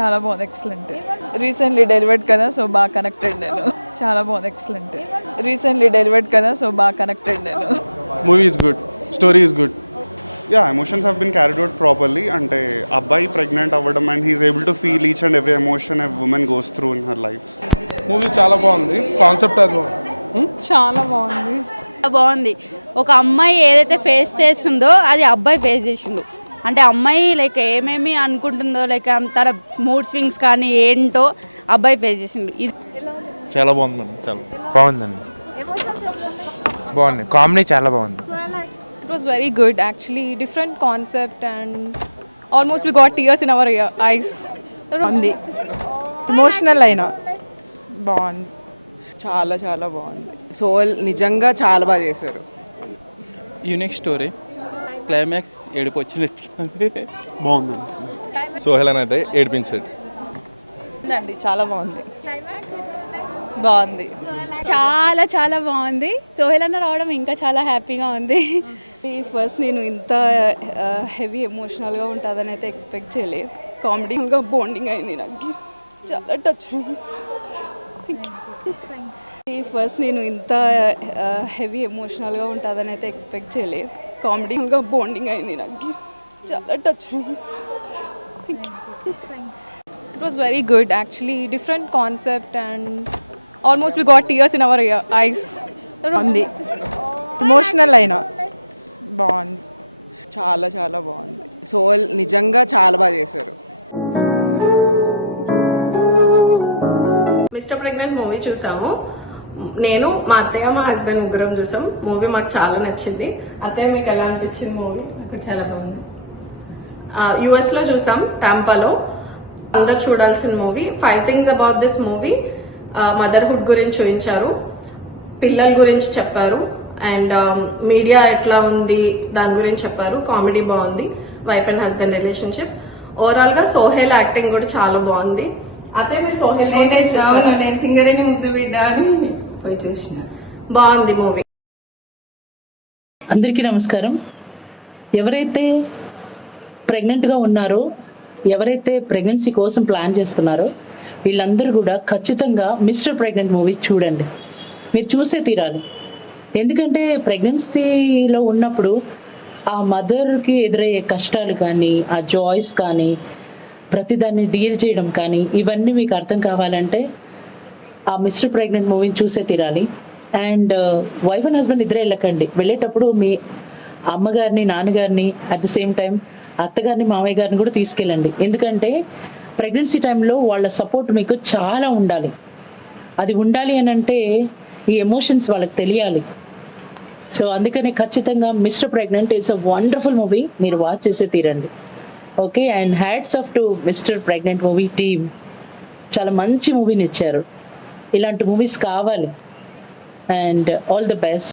చాలా బాగుంది, excellent. Recently delivered కదా, సో బాగా కనెక్టెడ్ నేను. చాలా బాగుంది, ఎక్సలెంట్. రీసెంట్లీ డెలివర్డ్ కదా, సో బాగా కనెక్టెడ్ నేను. Movie is good, story is good. Yeah, emotions have been carried out properly. అంటే అబ్బాయి ప్రెగ్నెంట్ అవ్వడం and he's able to feel each and every emotion a woman goes through in her life. Movie చాలా బాగుంది, concept అది బాగుంది. చాలా బాగుంది. బాగుంది. ఒక అమ్మాయి ఏదైతే ఫేస్ చేస్తుందో అది అబ్బాయి ఫేస్ చేసిండు. అంటే అమ్మాయి లైక్ ఏమేమి అనుకుంటుందో, లైక్ తన మూడ్ స్వింగ్స్ కానీ ఏంటో అబ్బాయి ఫేస్ చేసిండు. ఇది చాలా బాగుంది మేడం, చాలా బాగుందండి, బాగుంది. కామెడీ చాలా బాగుంది. It was very good actually, different concept and almost we got tears in our eyes. బాగుంది, ఎమోషనల్ అయినా బాగుంది, చాలా చాలా బాగుంది. సోల్ నిజంగా చాలా బాగా చేశారు. యూనిక్ స్టోరీ, క్లైమాక్స్ ఏడుపు వచ్చినట్లు బాగుందండి. సోహెల్ అని అయితే ఏడిపించాడు. చాలా బాగుంది, బాగుంది, చాలా చాలా బాగుంది. సోహెల్ అన్న రావడం ఇంకా చాలా హ్యాపీగా ఉంది. ఫస్ట్ నేను ఇంత హెవీ ఎమోషనల్గా ఉంటుందని అయితే ఎక్స్పెక్ట్ చేయలేదు. కామెడీగా బాండింగ్ అయింది, నాకు చాలా టచ్ అయింది. ఫస్ట్ నేను ఇంత హెవీ ఎమోషనల్గా ఉంటుందని అయితే ఎక్స్పెక్ట్ చేయలేదు. కామెడీగా బాండింగ్ అయింది, నాకు చాలా టచ్ అయింది. It was very good actually, different concept and almost we got tears in our eyes. బాగుంది, ఎమోషనల్ అయినా బాగుంది, చాలా చాలా బాగుంది. సోల్ నిజంగా చాలా బాగా చేశారు. మిస్టర్ ప్రెగ్నెంట్ మూవీ చూసాము. నేను, మా అత్తయ్య, మా హస్బెండ్ ముగ్గురం చూసాం. మూవీ మాకు చాలా నచ్చింది. అత్తయ్య, మీకు ఎలా అనిపించింది మూవీ? చాలా బాగుంది. యుఎస్ లో చూసాం, టాంపాలో. అందరు చూడాల్సిన movie. 5 things about this movie. Motherhood గురించి చూపించారు, పిల్లల గురించి చెప్పారు, అండ్ మీడియా ఎట్లా ఉంది దాని గురించి చెప్పారు. కామెడీ బాగుంది, wife and husband relationship. Overall గా సోహెల్ యాక్టింగ్ కూడా చాలా బాగుంది. అదే మీరు సోహెల్ నేను సింగరేణి ముద్దు బిడ్డ అని పోయి చూసిన, బాగుంది మూవీ. అందరికీ నమస్కారం. ఎవరైతే ప్రెగ్నెంట్గా ఉన్నారో, ఎవరైతే ప్రెగ్నెన్సీ కోసం ప్లాన్ చేస్తున్నారో వీళ్ళందరూ కూడా ఖచ్చితంగా మిస్టర్ ప్రెగ్నెంట్ మూవీ చూడండి. మీరు చూసే తీరాలి. ఎందుకంటే ప్రెగ్నెన్సీలో ఉన్నప్పుడు ఆ మదర్కి ఎదురయ్యే కష్టాలు కానీ, ఆ జాయ్స్ కానీ, ప్రతిదాన్ని డీల్ చేయడం కానీ, ఇవన్నీ మీకు అర్థం కావాలంటే ఆ మిస్టర్ ప్రెగ్నెంట్ మూవీని చూసే తీరాలి. అండ్ వైఫ్ అండ్ హస్బెండ్ ఇద్దరే వెళ్ళకండి. వెళ్ళేటప్పుడు మీ అమ్మగారిని, నాన్నగారిని, అట్ ద సేమ్ టైం అత్తగారిని, మామయ్య గారిని కూడా తీసుకెళ్ళండి. ఎందుకంటే ప్రెగ్నెన్సీ టైంలో వాళ్ళ సపోర్ట్ మీకు చాలా ఉండాలి. అది ఉండాలి అని అంటే ఈ ఎమోషన్స్ వాళ్ళకి తెలియాలి. సో అందుకని ఖచ్చితంగా mister pregnant is a wonderful movie, మీరు వాచ్ చేసే తీరండి. Okay, and hats off to mister pregnant movie team. చాలా మంచి మూవీని ఇచ్చారు. ఇలాంటి మూవీస్ కావాలి. And all the best.